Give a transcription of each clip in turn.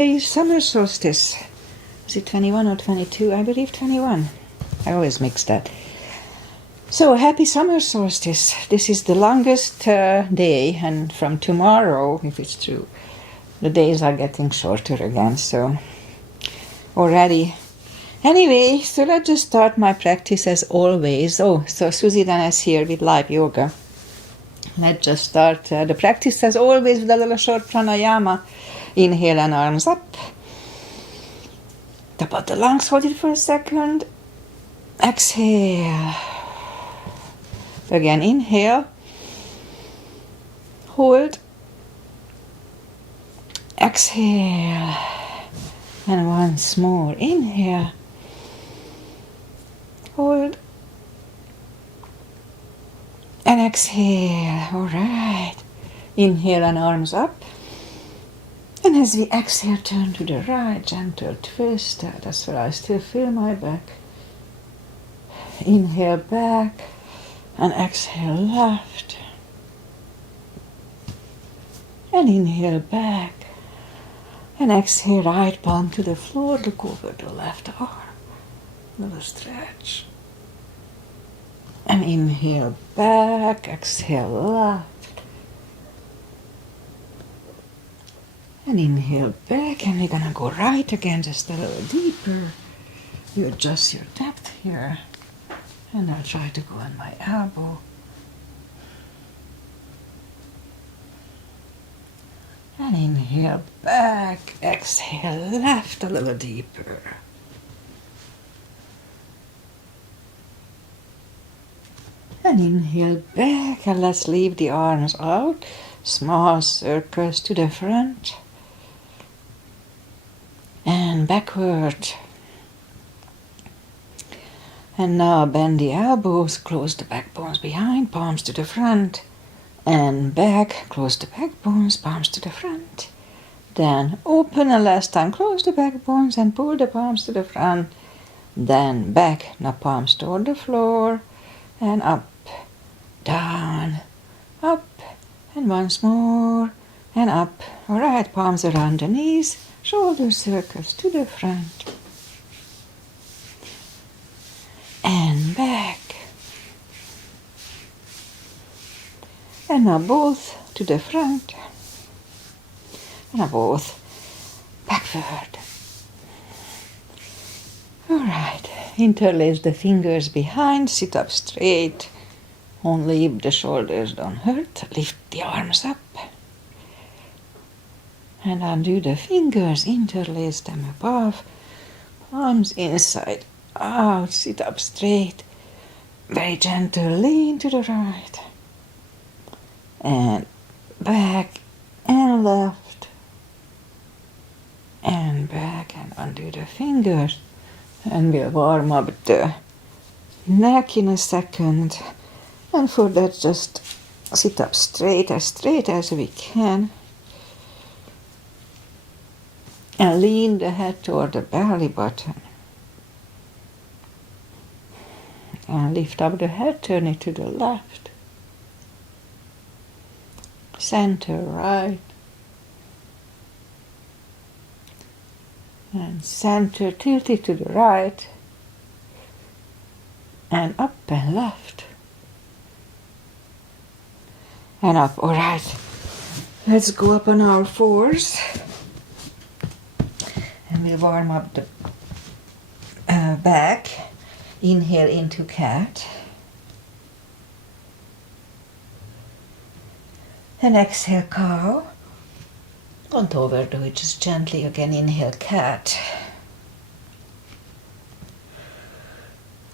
Summer solstice. Is it 21 or 22? I believe 21. I always mix that. So happy summer solstice. This is the longest day, and from tomorrow, if it's true, the days are getting shorter again, so already. Anyway, so let's just start my practice as always. Oh, so Susie then is here with live yoga. Let's just start the practice as always with a little short pranayama. Inhale and arms up. Top of the lungs, hold it for a second. Exhale. Again, inhale. Hold. Exhale. And once more, inhale. Hold. And exhale. All right. Inhale and arms up. And as we exhale, turn to the right, gentle twist. That's where I still feel my back. Inhale back and exhale left. And inhale back and exhale right palm to the floor. Look over the left arm. Little stretch. And inhale back, exhale left. And inhale back, and we're gonna go right again, just a little deeper. You adjust your depth here. And I'll try to go on my elbow. And inhale back, exhale left, a little deeper. And inhale back, and let's leave the arms out. Small circles to the front. And backward. And now bend the elbows, close the backbones behind, palms to the front. And back, close the backbones, palms to the front. Then open and last time, close the backbones and pull the palms to the front. Then back, now palms toward the floor. And up, down, up, and once more, and up. All right, palms around the knees. Shoulder circles to the front. And back. And now both to the front. And now both backward. Alright, interlace the fingers behind, sit up straight. Only if the shoulders don't hurt, lift the arms up. And undo the fingers, interlace them above, palms inside, out, sit up straight, very gentle, lean to the right, and back, and left, and back, and undo the fingers, and we'll warm up the neck in a second, and for that just sit up straight as we can. And lean the head toward the belly button. And lift up the head, turn it to the left. Center right. And center, tilt it to the right. And up and left. And up, all right. Let's go up on all fours. And we'll warm up the back. Inhale into cat. And exhale cow. Don't overdo it, just gently again inhale cat.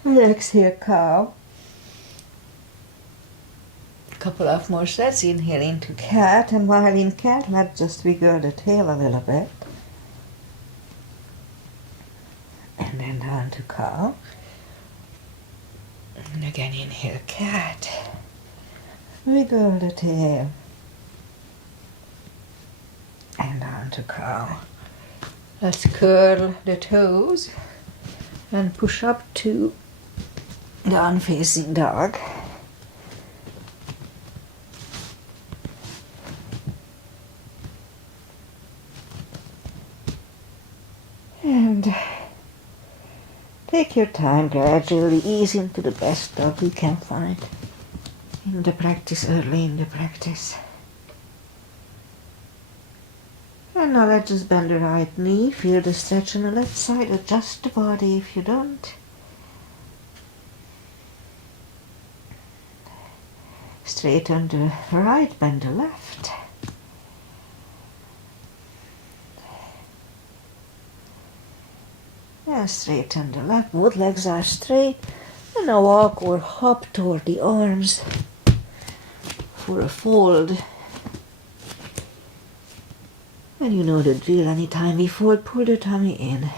And exhale cow. Couple of more sets. Inhale into cat, and while in cat, let's just wiggle the tail a little bit. And then down to cow. And again inhale cat. Wiggle the tail. And down to cow. Let's curl the toes and push up to down facing dog. And take your time, gradually ease into the best dog you can find in the practice, early in the practice. And now let's just bend the right knee, feel the stretch on the left side, adjust the body if you don't. Straighten the right, bend the left. And straighten the left, both legs are straight. And now walk or hop toward the arms for a fold. And you know the drill, anytime we fold, pull the tummy in.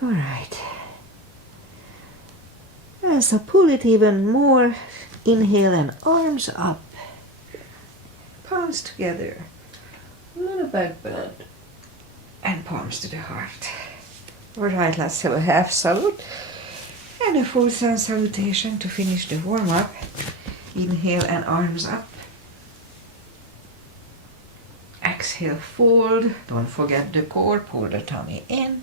Alright. And so pull it even more. Inhale and arms up. Palms together. A little back bend. And palms to the heart. Alright, let's have a half salute. And a full sun salutation to finish the warm-up. Inhale and arms up. Exhale, fold. Don't forget the core, pull the tummy in.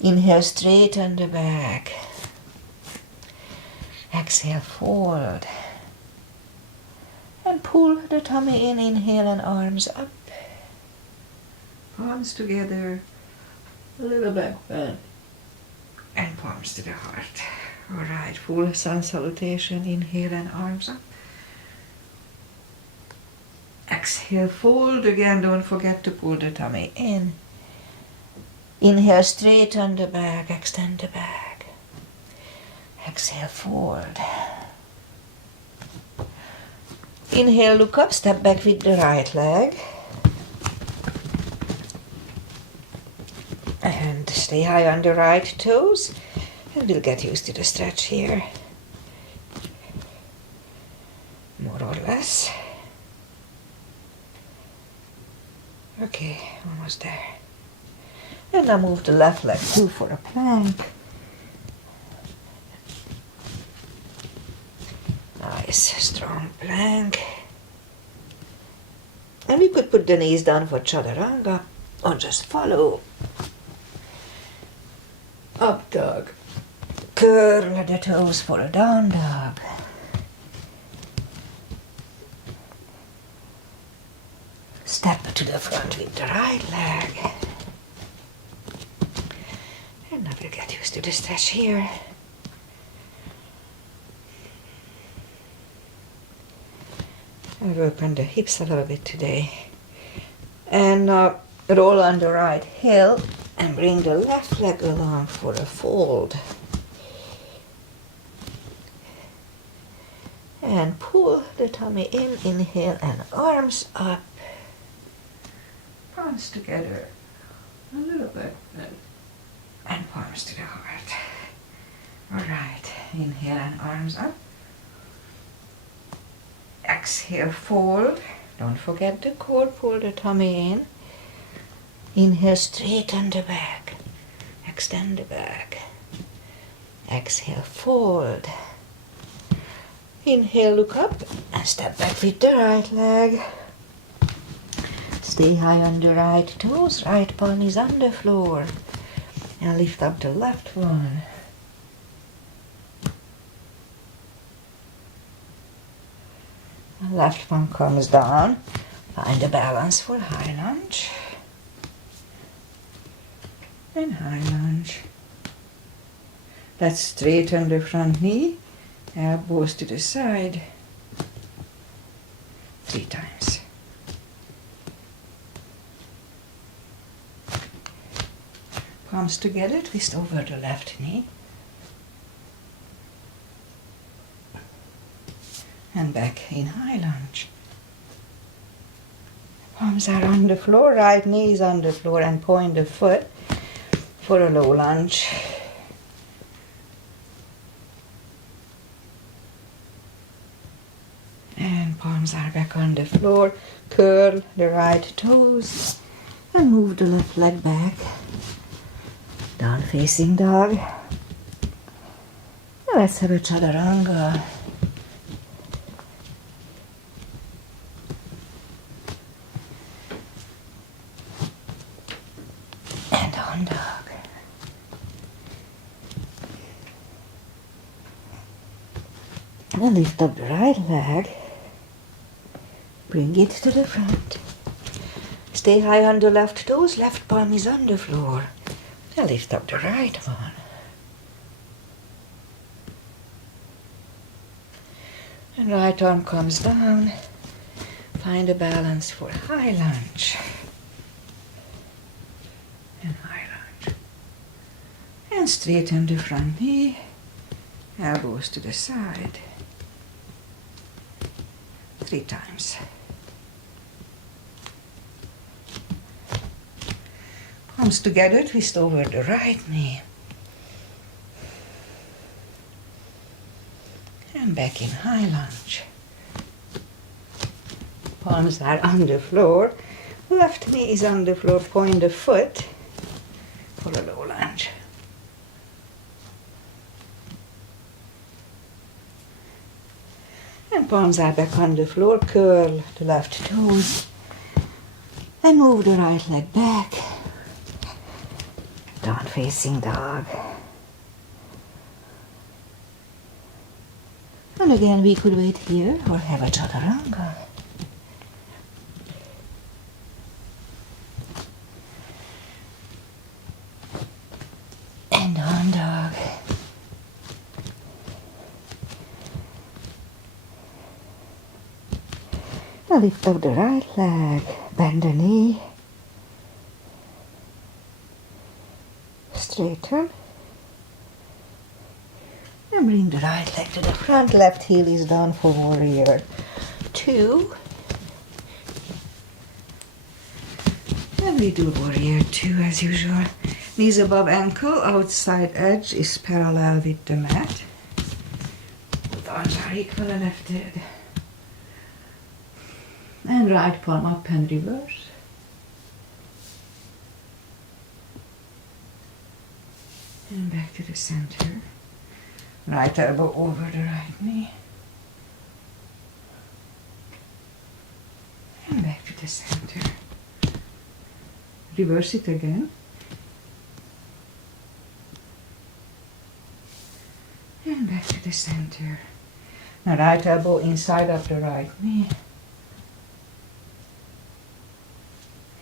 Inhale, straighten the back. Exhale, fold. And pull the tummy in, inhale and arms up. Palms together, a little back bend. And palms to the heart. Alright, full sun salutation, inhale and arms up. Exhale, fold again, don't forget to pull the tummy in. Inhale, straighten the back, extend the back. Exhale, fold. Inhale, look up, step back with the right leg. And stay high on the right toes. And we'll get used to the stretch here. More or less. Okay, almost there. And now move the left leg too for a plank. Nice, strong plank. And we could put the knees down for chaturanga or just follow. Up dog. Curl the toes for a down dog. Step to the front with the right leg. And now we'll get used to the stretch here. I work on the hips a little bit today. And now roll on the right heel and bring the left leg along for a fold. And pull the tummy in, inhale and arms up. Palms together, a little bit bend. And palms to the heart. Alright, inhale and arms up. Exhale, fold. Don't forget the core, pull the tummy in. Inhale, straighten the back. Extend the back. Exhale, fold. Inhale, look up and step back with the right leg. Stay high on the right toes, right palm is on the floor. And lift up the left one. Left one comes down. Find a balance for high lunge. And high lunge. Let's straighten the front knee. Elbows to the side. 3 times. Palms together, twist over the left knee. And back in high lunge. Palms are on the floor, right knee is on the floor, and point the foot for a low lunge. And palms are back on the floor. Curl the right toes and move the left leg back. Down facing dog. Now let's have a chaturanga. on, dog. And lift up the right leg. Bring it to the front. Stay high on the left toes, left palm is on the floor. Now lift up the right one. And right arm comes down. Find a balance for high lunge. And high lunge. And straighten the front knee. Elbows to the side. 3 times. Palms together, twist over the right knee. And back in high lunge. Palms are on the floor. Left knee is on the floor, point the foot for a low lunge. And palms are back on the floor, curl the left toes. And move the right leg back. Down facing dog. And again we could wait here or have a chaturanga. And on dog. Now lift up the right leg, bend the knee. Straighten. And bring the right leg to the front, left heel is down for warrior 2. And we do warrior 2 as usual. Knees above ankle, outside edge is parallel with the mat. Both arms are equally lifted. And right palm up and reverse. And back to the center. Right elbow over the right knee. And back to the center. Reverse it again. And back to the center. Now right elbow inside of the right knee.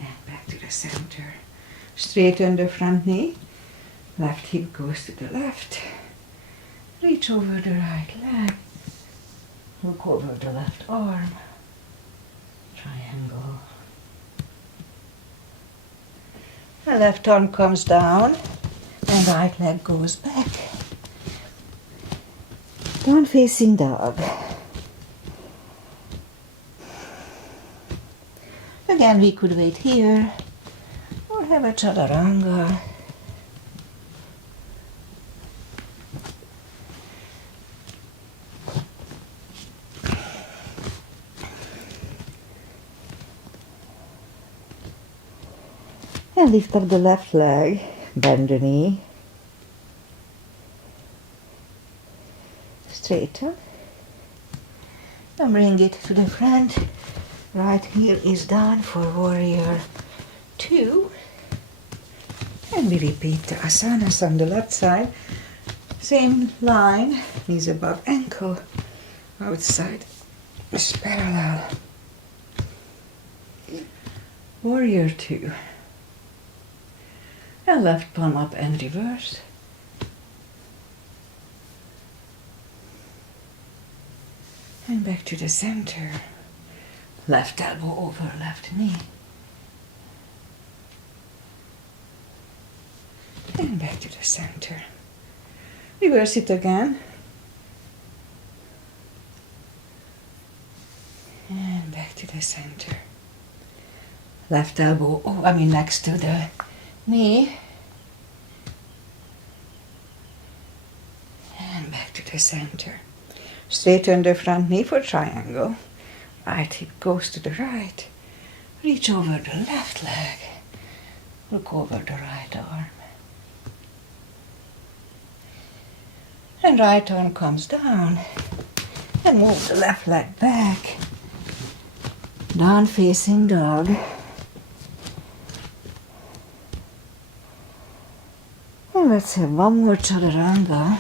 And back to the center. Straighten the front knee. Left hip goes to the left. Reach over the right leg. Look over the left arm. Triangle. The left arm comes down and right leg goes back. Down facing dog. Again we could wait here or have a chaturanga. And lift up the left leg, bend the knee, straighten, and bring it to the front. Right heel is down for warrior 2. And we repeat the asanas on the left side. Same line, knees above ankle, outside is parallel. Warrior 2. And left palm up and reverse. And back to the center. Left elbow over left knee. And back to the center. Reverse it again. And back to the center. Left elbow, next to the knee. And back to the center. Straighten the front knee for triangle. Right hip goes to the right. Reach over the left leg. Look over the right arm. And right arm comes down. And move the left leg back. Down facing dog. And let's have one more chaturanga.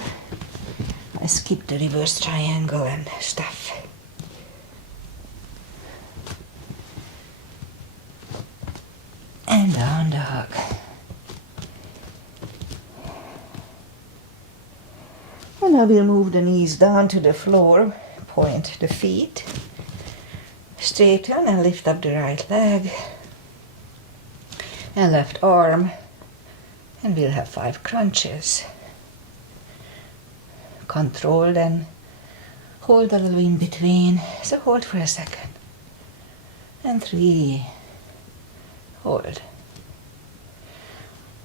I skipped the reverse triangle and stuff. And down dog. And I will move the knees down to the floor, point the feet, straighten and lift up the right leg and left arm, and we'll have 5 crunches. Controlled and hold a little in between, so hold for a second. And 3, hold.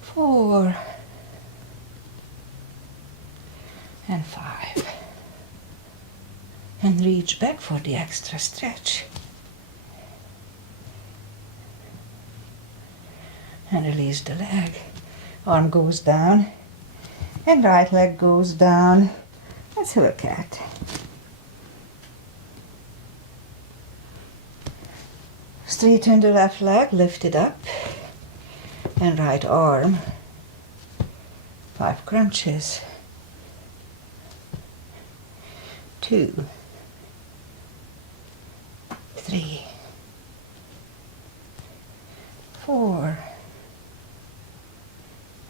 4 and 5. And reach back for the extra stretch. And release the leg. Arm goes down and right leg goes down. Let's have a cat. Straighten the left leg, lift it up, and right arm, 5 crunches. 2, 3, 4,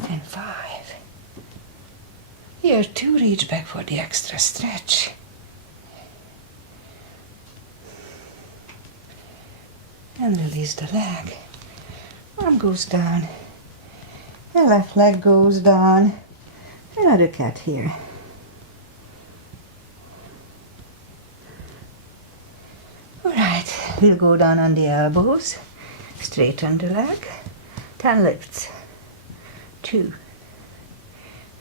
and 5. Here, 2, reach back for the extra stretch. And release the leg. Arm goes down. And left leg goes down. Another cat here. Alright, we'll go down on the elbows. Straighten the leg. 10 lifts. 2,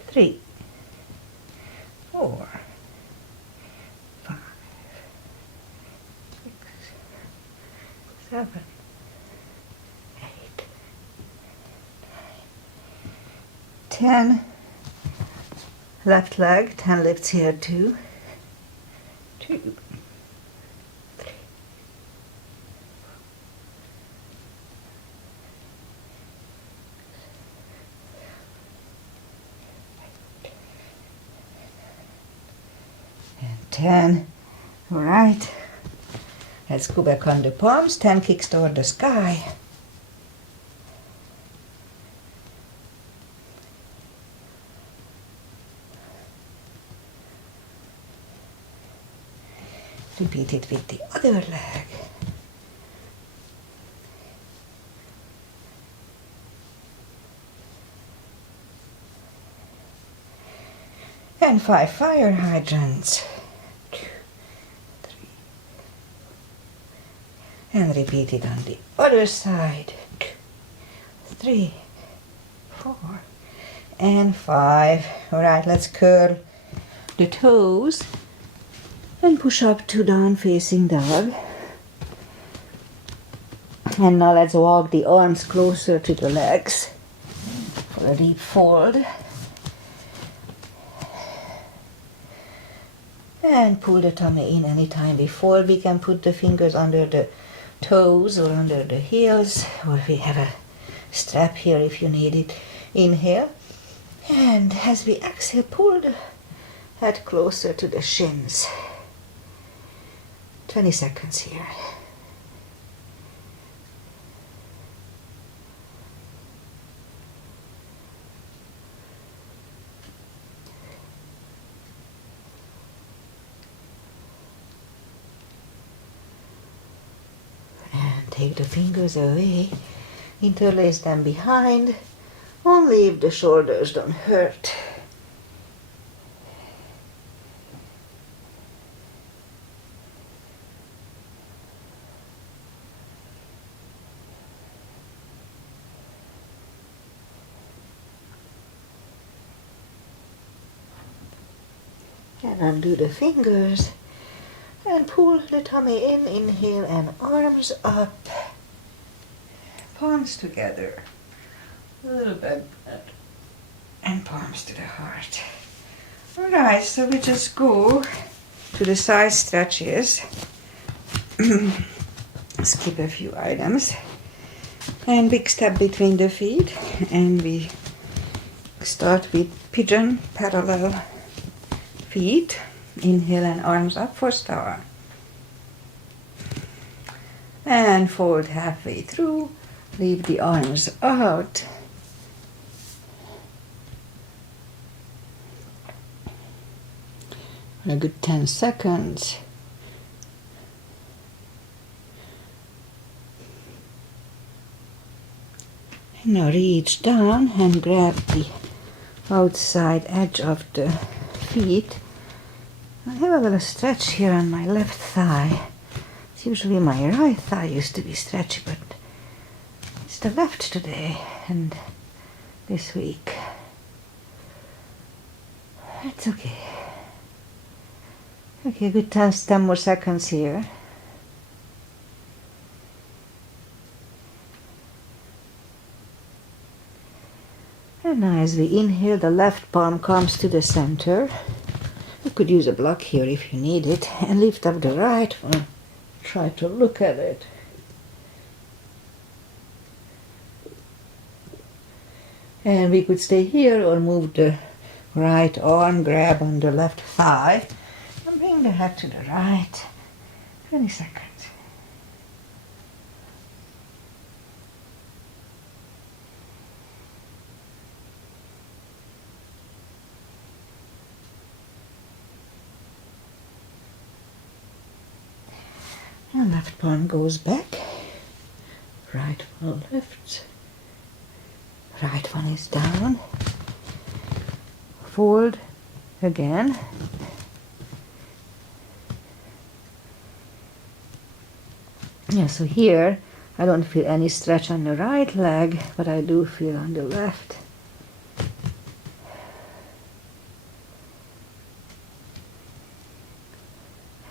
3, 4, 5, 6, 7, 8, 9, 10. Left leg, 10 lifts here, 2, 2, 3, 10. All right. Let's go back on the palms. 10 kicks toward the sky. Repeat it with the other leg. And 5 fire hydrants. And repeat it on the other side. 2, 3, 4, and 5. All right, let's curl the toes and push up to down facing dog. And now let's walk the arms closer to the legs for a deep fold. And pull the tummy in anytime we fold. We can put the fingers under the toes or under the heels, or we have a strap here if you need it. Inhale, and as we exhale, pull the head closer to the shins. 20 seconds here. Take the fingers away, interlace them behind, only if the shoulders don't hurt. And undo the fingers. And pull the tummy in, inhale, and arms up. Palms together. A little bit. And palms to the heart. Alright, so we just go to the side stretches. Skip a few items. And big step between the feet. And we Start with pigeon parallel feet. Inhale and arms up for star. And fold halfway through. Leave the arms out. A good 10 seconds. And now reach down and grab the outside edge of the feet. I have a little stretch here on my left thigh. It's usually my right thigh used to be stretchy, but it's the left today and this week. It's okay. Okay, good 10 more seconds here. And now as we inhale, the left palm comes to the center. You could use a block here if you need it. And lift up the right one. Try to look at it. And we could stay here or move the right arm, grab on the left thigh, and bring the head to the right. 20 seconds. And left palm goes back. Right one left. Right one is down. Fold again. Yeah, so here I don't feel any stretch on the right leg, but I do feel on the left.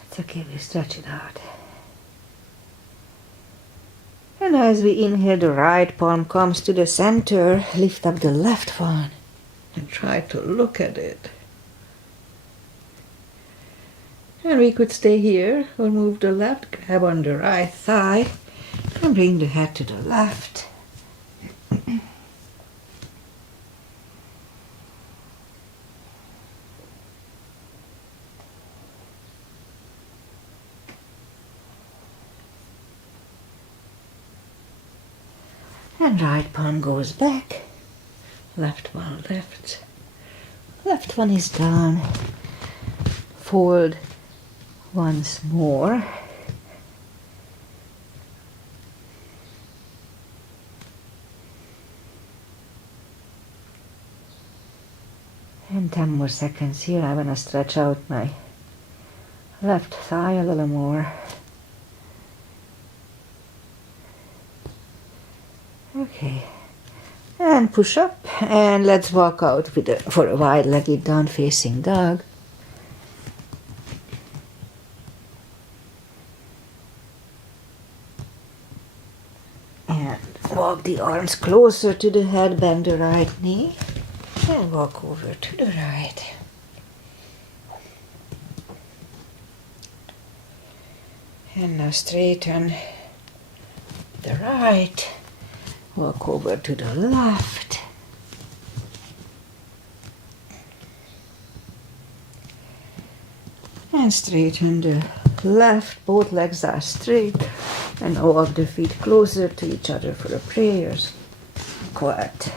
It's okay, we stretch it out. And as we inhale, the right palm comes to the center. Lift up the left one and try to look at it. And we could stay here or move the left, grab on the right thigh and bring the head to the left. And right palm goes back, left one left. Left one is down. Fold once more. And 10 more seconds here. I want to stretch out my left thigh a little more. Okay. And push up and let's walk out with for a wide-legged down-facing dog. And walk the arms closer to the head, bend the right knee, and walk over to the right. And now straighten the right, walk over to the left. And straighten the left, both legs are straight, and walk the feet closer to each other for the prayers. Quiet.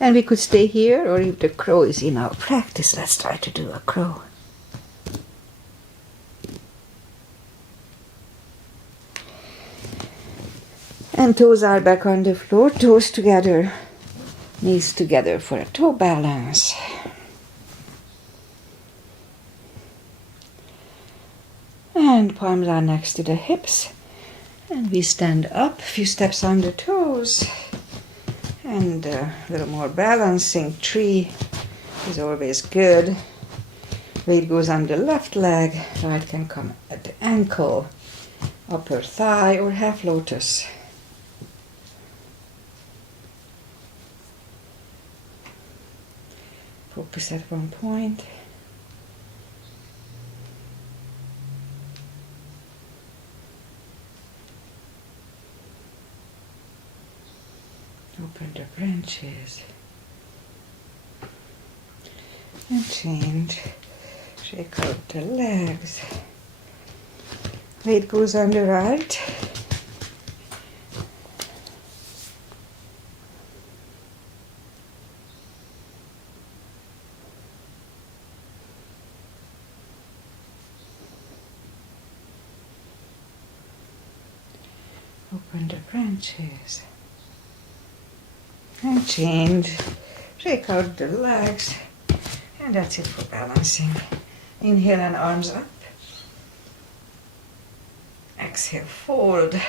And we could stay here, or if the crow is in our practice, let's try to do a crow. And toes are back on the floor, toes together, knees together for a toe balance. And palms are next to the hips. And we stand up, a few steps on the toes. And a little more balancing. Tree is always good. Weight goes on the left leg, right can come at the ankle, upper thigh, or half lotus. Focus at one point. Open the branches and change. Shake out the legs. Weight goes on the right. Open the branches and change. Shake out the legs, and that's it for balancing. Inhale and arms up. Exhale, fold.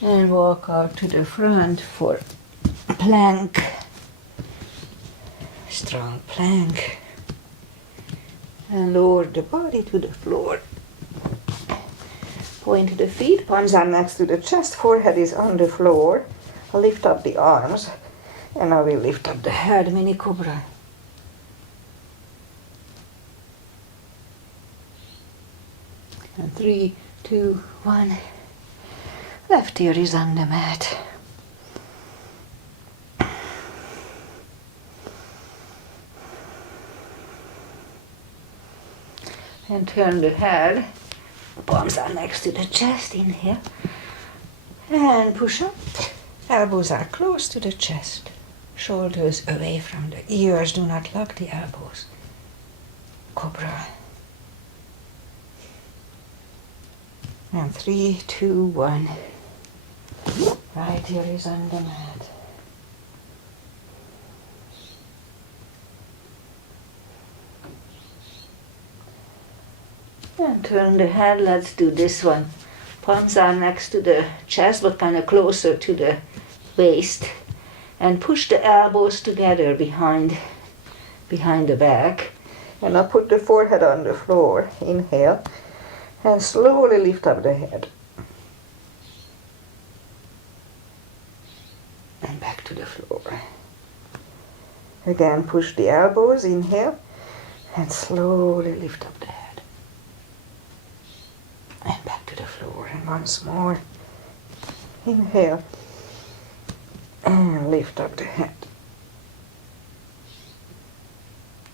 And walk out to the front for plank. Strong plank. And lower the body to the floor. Point the feet, palms are next to the chest, forehead is on the floor. Lift up the arms, and I will lift up the head, mini cobra. And 3, 2, 1. Left ear is on the mat. And turn the head. Palms are next to the chest, inhale. And push up. Elbows are close to the chest. Shoulders away from the ears. Do not lock the elbows. Cobra. And 3, 2, 1. Right ear is on the mat. And turn the head, let's do this one. Palms are next to the chest, but kind of closer to the waist. And push the elbows together behind the back. And I'll put the forehead on the floor. Inhale. And slowly lift up the head. And back to the floor. Again, push the elbows, inhale. And slowly lift up the head. And back to the floor. And once more. Inhale. And lift up the head.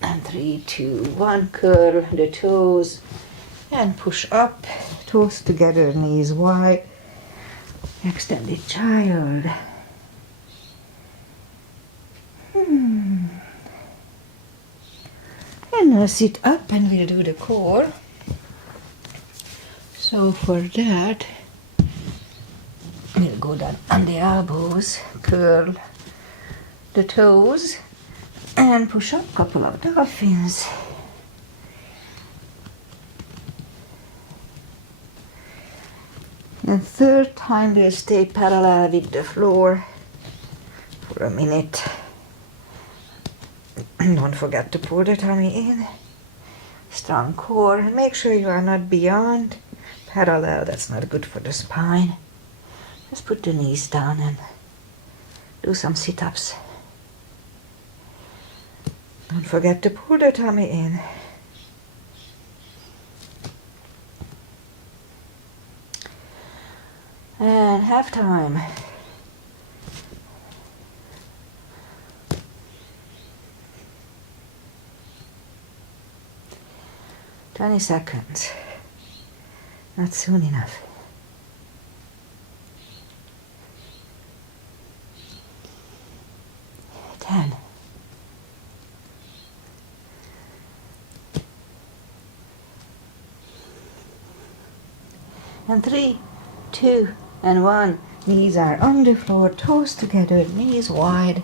And 3, 2, 1. Curl the toes. And push up. Toes together, knees wide. Extended child. And now sit up and we'll do the core. So for that, we'll go down on the elbows, curl the toes, and push up a couple of dolphins. And third time we'll stay parallel with the floor for a minute. Don't forget to pull the tummy in. Strong core. Make sure you are not beyond parallel. That's not good for the spine. Just put the knees down and do some sit-ups. Don't forget to pull the tummy in. And half time. "20 seconds. Not soon enough. "10. And 3, 2, and 1. Knees are on the floor, toes together, knees wide.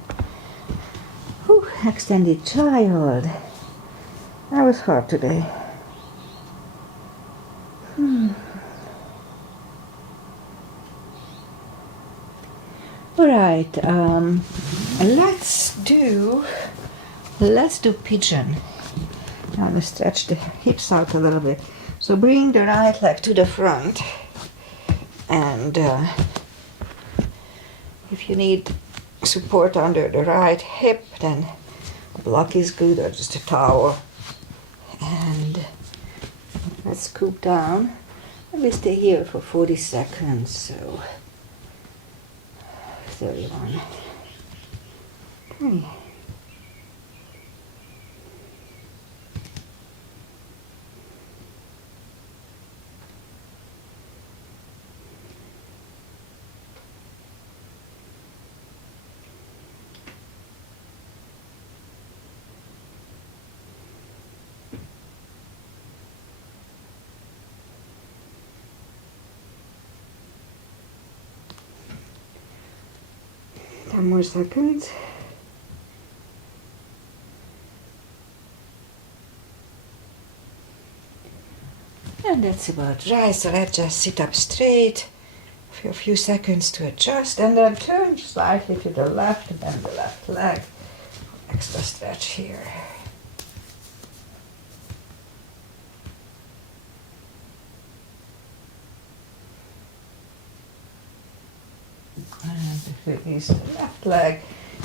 Whew, extended child. That was hard today. All right, let's do pigeon. Now let's stretch the hips out a little bit. So bring the right leg to the front, and if you need support under the right hip, then a block is good, or just a towel. And let's scoop down. And we stay here for 40 seconds, so 31. 20. More seconds. And that's about right. So let's just sit up straight for a few seconds to adjust, and then turn slightly to the left, and then the left leg. Extra stretch here. And release the left leg,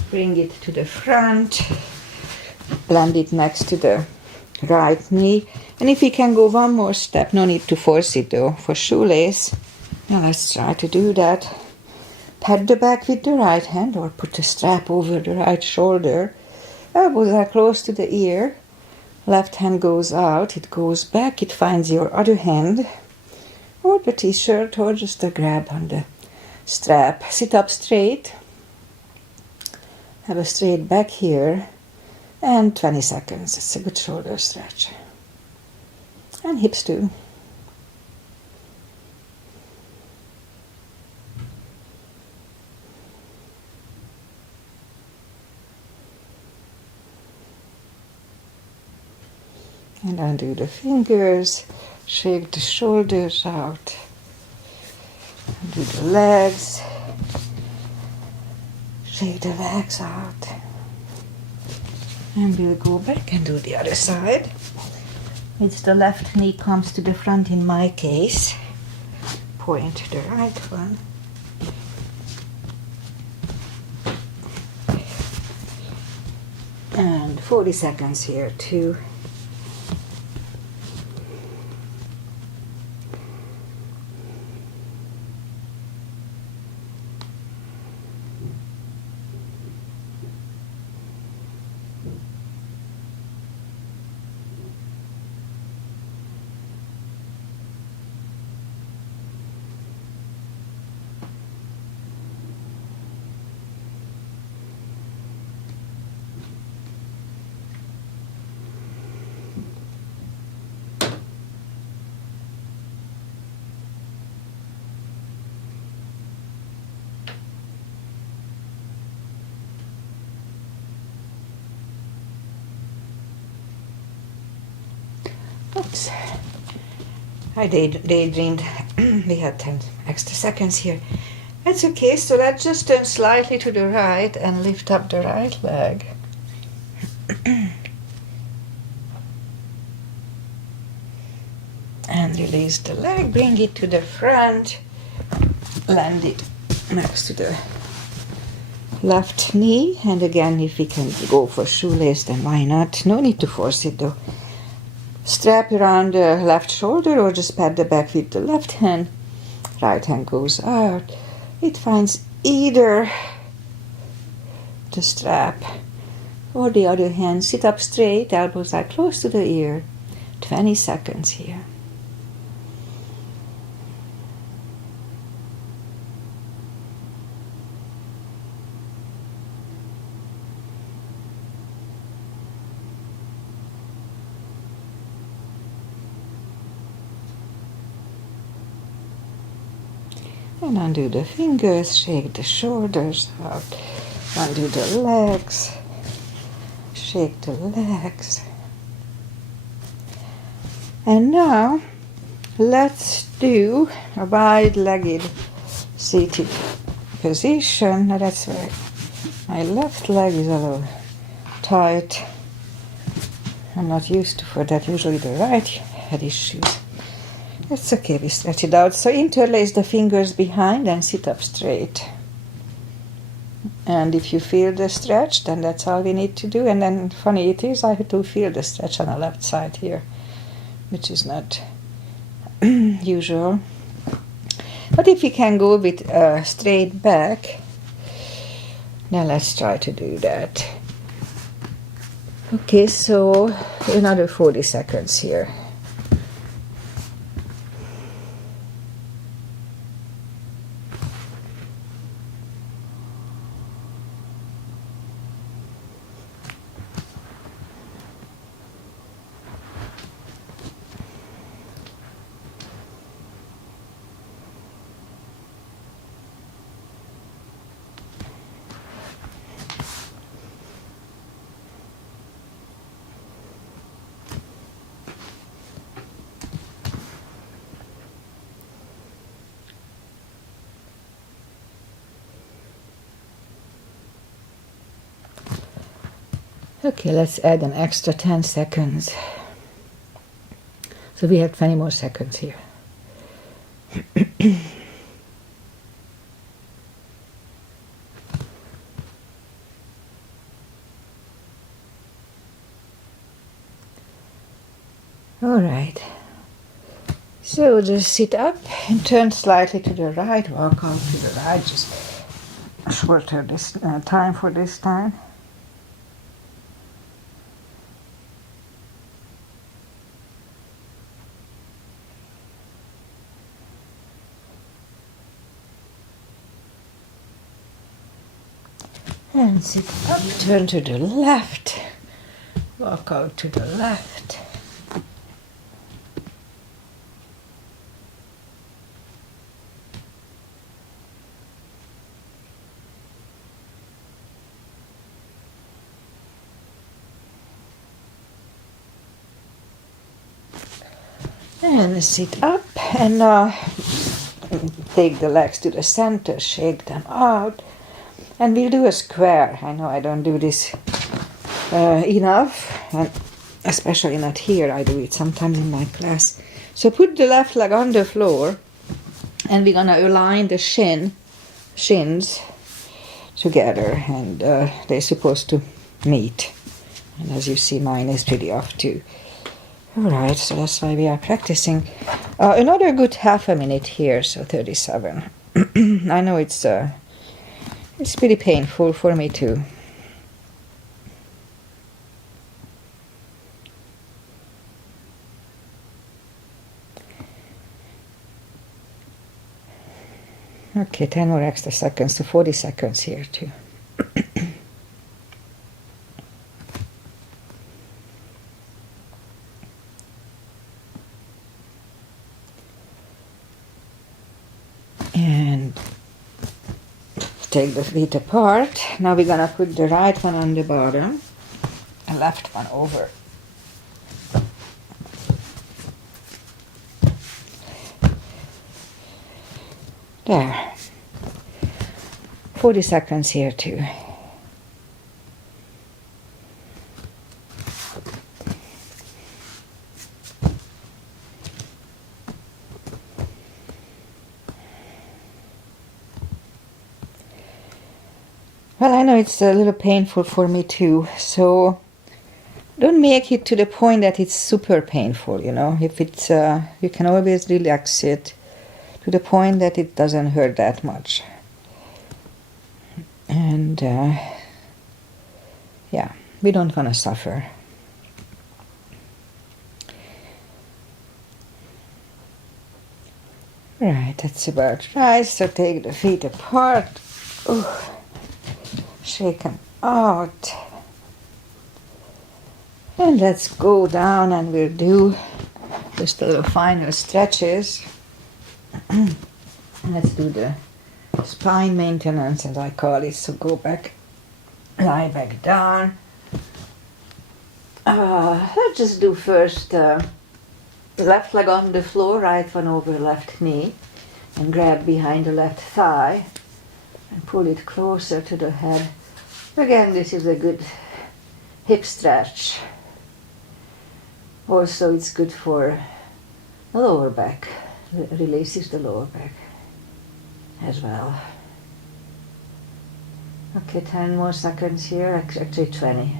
bring it to the front, land it next to the right knee. And if we can go one more step, no need to force it though, for shoelace. Now let's try to do that. Pat the back with the right hand, or put the strap over the right shoulder. Elbows are close to the ear. Left hand goes out, it goes back, it finds your other hand, or the t-shirt, or just a grab on the strap. Sit up straight, have a straight back here, and 20 seconds. It's a good shoulder stretch. And hips too. And undo the fingers, shake the shoulders out, undo the legs, shake the legs out. And we'll go back and do the other side. It's the left knee comes to the front in my case. Point to the right one. And 40 seconds here too. Oops, I daydreamed. We had 10 extra seconds here. That's okay, so let's just turn slightly to the right and lift up the right leg. And release the leg, bring it to the front, land it next to the left knee. And again, if we can go for shoelace, then why not? No need to force it though. Strap around the left shoulder, or just pat the back with the left hand. Right hand goes out. It finds either the strap or the other hand. Sit up straight, elbows are close to the ear. 20 seconds here. And undo the fingers, shake the shoulders out, undo the legs, shake the legs. And now let's do a wide-legged seated position. Now that's where my left leg is a little tight. I'm not used to for that, usually the right had issues. It's okay, we stretch it out. So interlace the fingers behind and sit up straight. And if you feel the stretch, then that's all we need to do. And then funny it is, I do feel the stretch on the left side here, which is not usual. But if we can go with straight back, now let's try to do that. Okay, so another 40 seconds here. Okay, let's add an extra 10 seconds. So we have 20 more seconds here. All right. So just sit up and turn slightly to the right, walk out to the right, just shorter this time for this time. And sit up, turn to the left, walk out to the left. And sit up and take the legs to the center, shake them out. And we'll do a square. I know I don't do this enough, and especially not here. I do it sometimes in my class. So put the left leg on the floor, and we're gonna align the shins together, and they're supposed to meet. And as you see, mine is pretty off too. All right, so that's why we are practicing. Another good half a minute here, so 37. I know it's pretty painful for me too. Okay, 10 more extra seconds, so 40 seconds here too. And take the feet apart. Now we're gonna put the right one on the bottom and left one over. There. 40 seconds here too. Well, I know it's a little painful for me too, so don't make it to the point that it's super painful, you know. If it's, you can always relax it to the point that it doesn't hurt that much. And yeah, we don't want to suffer. Right, that's about right. So take the feet apart. Ooh. Shake them out. And let's go down and we'll do just a little final stretches. Let's do the spine maintenance, as I call it. So go back, lie back down. Let's just do first left leg on the floor, right one over left knee, and grab behind the left thigh and pull it closer to the head. Again, this is a good hip stretch. Also, it's good for the lower back. Releases the lower back as well. Okay, 10 more seconds here, actually 20.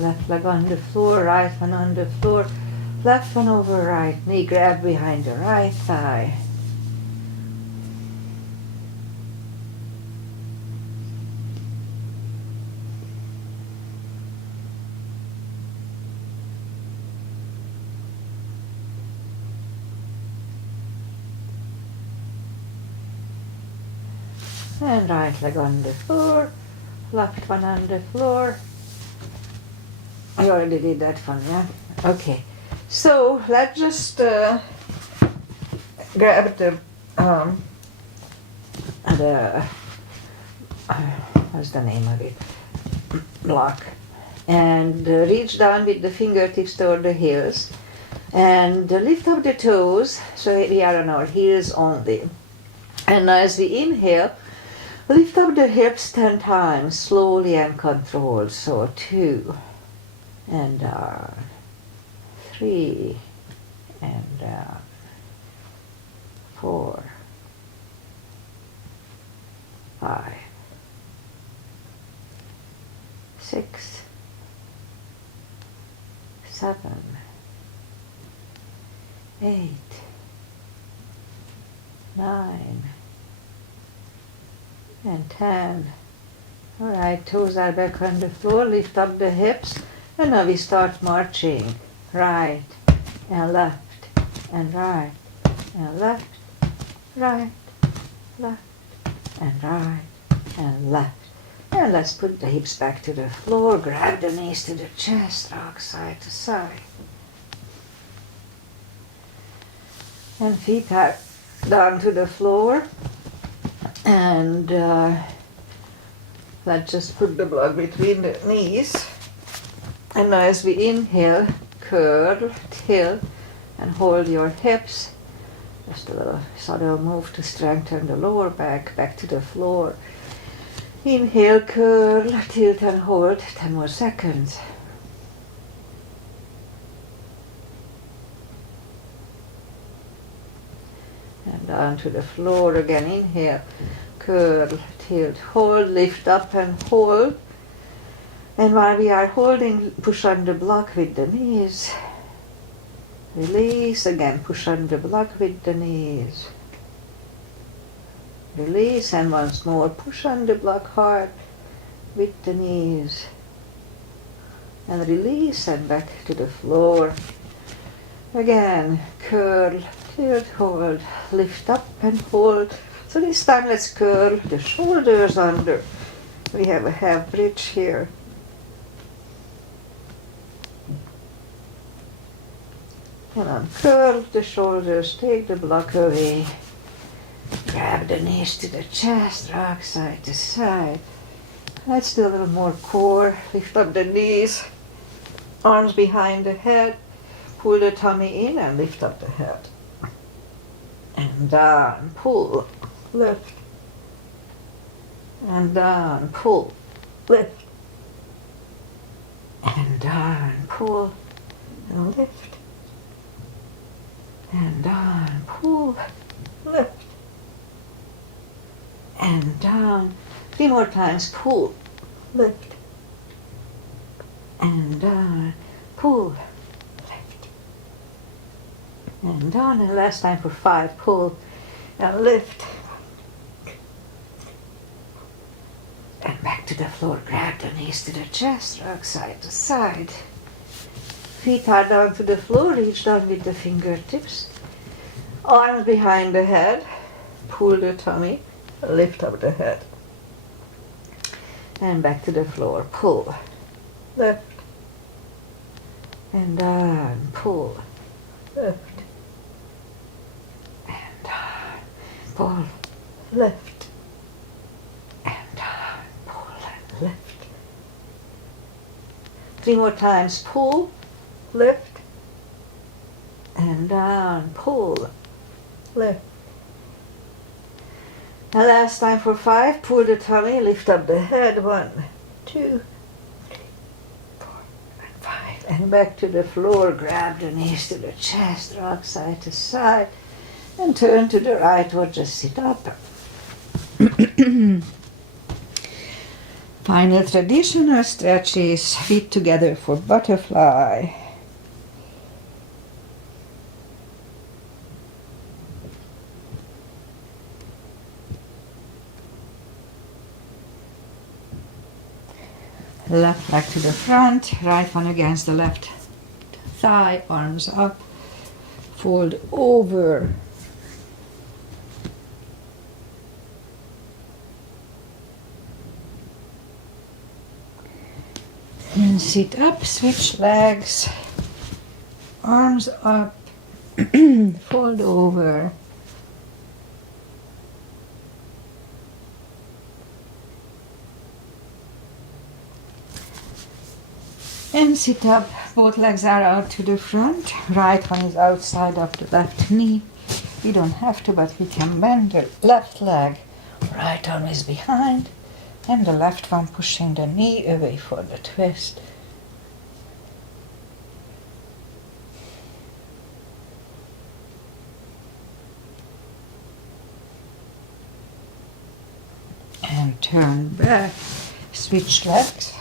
Left leg on the floor, right one on the floor, left one over right knee, grab behind the right thigh. And right leg on the floor, left one on the floor. I already did that one, yeah? Okay, so let's just grab the what's the name of it? Block. And reach down with the fingertips toward the heels. And lift up the toes, so we are on our heels only. And as we inhale, lift up the hips 10 times, slowly and controlled. So 2, and down, 3, and down, 4, 5, 6, 7, 8, 9, and 10. All right, toes are back on the floor, lift up the hips, and now we start marching. Right and left, and right, and left, right, left, and right, and left. And let's put the hips back to the floor, grab the knees to the chest, rock side to side. And feet are down to the floor. And let's just put the block between the knees. And now as we inhale, curl, tilt, and hold your hips. Just a little subtle move to strengthen the lower back to the floor. Inhale, curl, tilt, and hold 10 more seconds. And down to the floor again. Inhale, curl, tilt, hold, lift up and hold. And while we are holding, push on the block with the knees. Release again, push on the block with the knees. Release, and once more, push on the block hard with the knees. And release, and back to the floor. Again, curl, tilt, hold, lift up and hold. So this time let's curl the shoulders under. We have a half bridge here. And uncurl the shoulders, take the block away. Grab the knees to the chest, rock side to side. Let's do a little more core. Lift up the knees, arms behind the head. Pull the tummy in and lift up the head. And down, pull, lift. And down, pull, lift. And down, pull, and lift. And down, pull, lift. And down. 3 more times, pull, lift. And down, pull, lift. And down, and last time for 5, pull and lift. And back to the floor, grab the knees to the chest, rock side to side. Feet are down to the floor, reach down with the fingertips. Arms behind the head, pull the tummy, lift up the head. And back to the floor, pull, lift. And down, pull, lift. And down, pull, lift. And down, pull and lift. 3 more times, pull, lift. And down, pull, lift. And last time for 5, pull the tummy, lift up the head, 1, 2, 3, 4, and 5. And back to the floor, grab the knees to the chest, rock side to side, and turn to the right or just sit up. Final traditional stretches, feet together for butterfly. Left leg to the front, right one against the left thigh, arms up, fold over. And sit up, switch legs, arms up, fold over. And sit up, both legs are out to the front, right one is outside of the left knee. We don't have to, but we can bend the left leg, right arm is behind, and the left one pushing the knee away for the twist. And turn back, switch legs.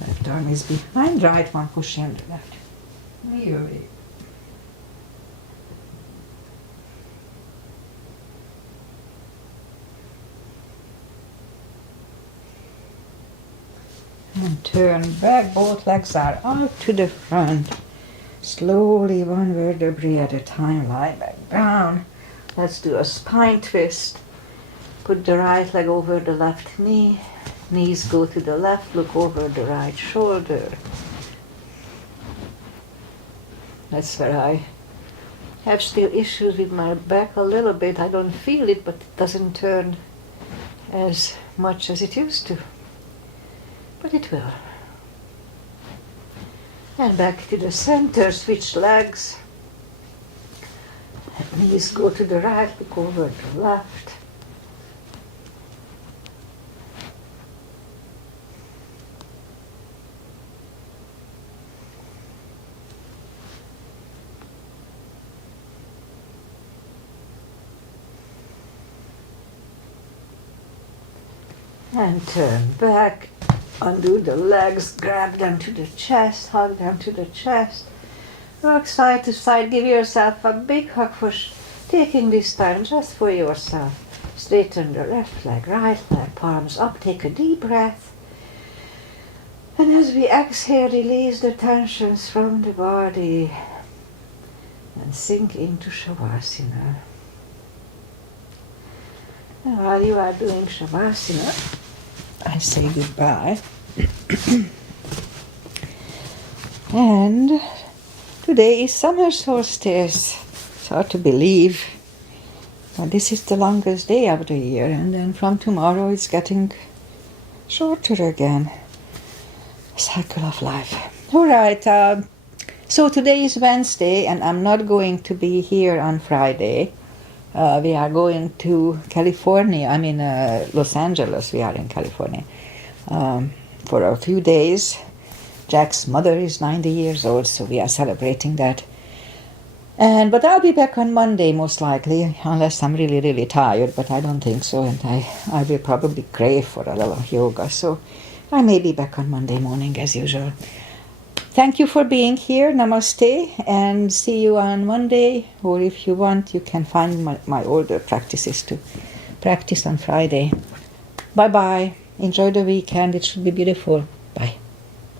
Left arm is behind, right one pushing the left knee away. And turn back, both legs are out to the front. Slowly, one vertebrae at a time, lie back down. Let's do a spine twist. Put the right leg over the left knee. Knees go to the left, look over the right shoulder. That's where I have still issues with my back a little bit. I don't feel it, but it doesn't turn as much as it used to. But it will. And back to the center, switch legs. Knees go to the right, look over to the left. And turn back, undo the legs, grab them to the chest, hug them to the chest. Rock side to side, give yourself a big hug for taking this time just for yourself. Straighten the left leg, right leg, palms up, take a deep breath. And as we exhale, release the tensions from the body and sink into Shavasana. And while you are doing Shavasana, I say goodbye. And today is summer solstice. It's hard to believe. But this is the longest day of the year, and then from tomorrow it's getting shorter again. Cycle of life. All right. So today is Wednesday, and I'm not going to be here on Friday. We are going to California. I'm in Los Angeles. We are in California for a few days. Jack's mother is 90 years old, so we are celebrating that. But I'll be back on Monday most likely, unless I'm really, really tired, but I don't think so. And I will probably crave for a little yoga, so I may be back on Monday morning as usual. Thank you for being here. Namaste, and see you on Monday. Or if you want, you can find my older practices to practice on Friday. Bye-bye. Enjoy the weekend. It should be beautiful. Bye.